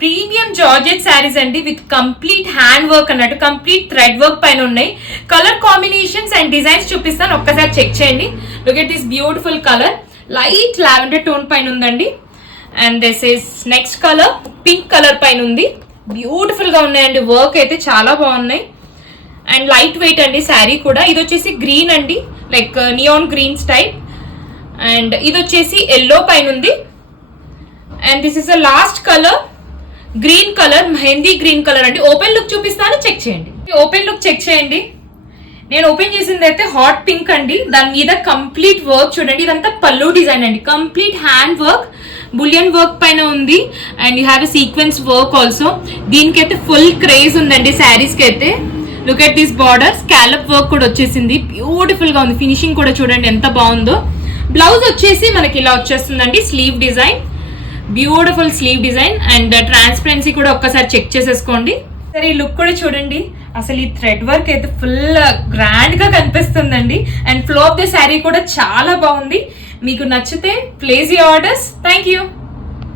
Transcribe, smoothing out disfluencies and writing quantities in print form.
Premium georgette saris అండి with complete hand work అన్నట్టు complete thread work పైన ఉన్నాయి. కలర్ కాంబినేషన్స్ అండ్ డిజైన్స్ చూపిస్తాను, ఒక్కసారి చెక్ చేయండి. Look at this beautiful colour, light lavender tone పైన ఉందండి. And this is next colour pink colour పైన ఉంది. బ్యూటిఫుల్ గా ఉన్నాయండి, వర్క్ అయితే చాలా బాగున్నాయి. అండ్ లైట్ వెయిట్ అండి శారీ కూడా. ఇది వచ్చేసి గ్రీన్ అండి, like neon green type. And ఇది వచ్చేసి ఎల్లో పైన ఉంది. And this is the last colour green colour, mehndi green colour అండి. ఓపెన్ లుక్ చూపిస్తాను, చెక్ చేయండి. ఓపెన్ లుక్ చెక్ చేయండి. నేను ఓపెన్ చేసింది అయితే హాట్ పింక్ అండి, దాని మీద కంప్లీట్ వర్క్ చూడండి. ఇదంతా పల్లు డిజైన్ అండి, complete hand work, bullion work పైన ఉంది. And you have a sequence work also. దీనికైతే ఫుల్ క్రేజ్ ఉందండి శారీస్ కి అయితే. Look at this border, scallop work కూడా వచ్చేసింది, బ్యూటిఫుల్ గా ఉంది. ఫినిషింగ్ కూడా చూడండి ఎంత బాగుందో. బ్లౌజ్ వచ్చేసి మనకి ఇలా వచ్చేస్తుందండి, slew design, beautiful slew design. And transparency కూడా ఒక్కసారి చెక్ చేసేసుకోండి. సరే ఈ లుక్ కూడా చూడండి, అసలు ఈ థ్రెడ్ వర్క్ అయితే ఫుల్ గ్రాండ్ గా కనిపిస్తుందండి. And flow of the sari కూడా చాలా బాగుంది. మీకు నచ్చితే place your orders. Thank you.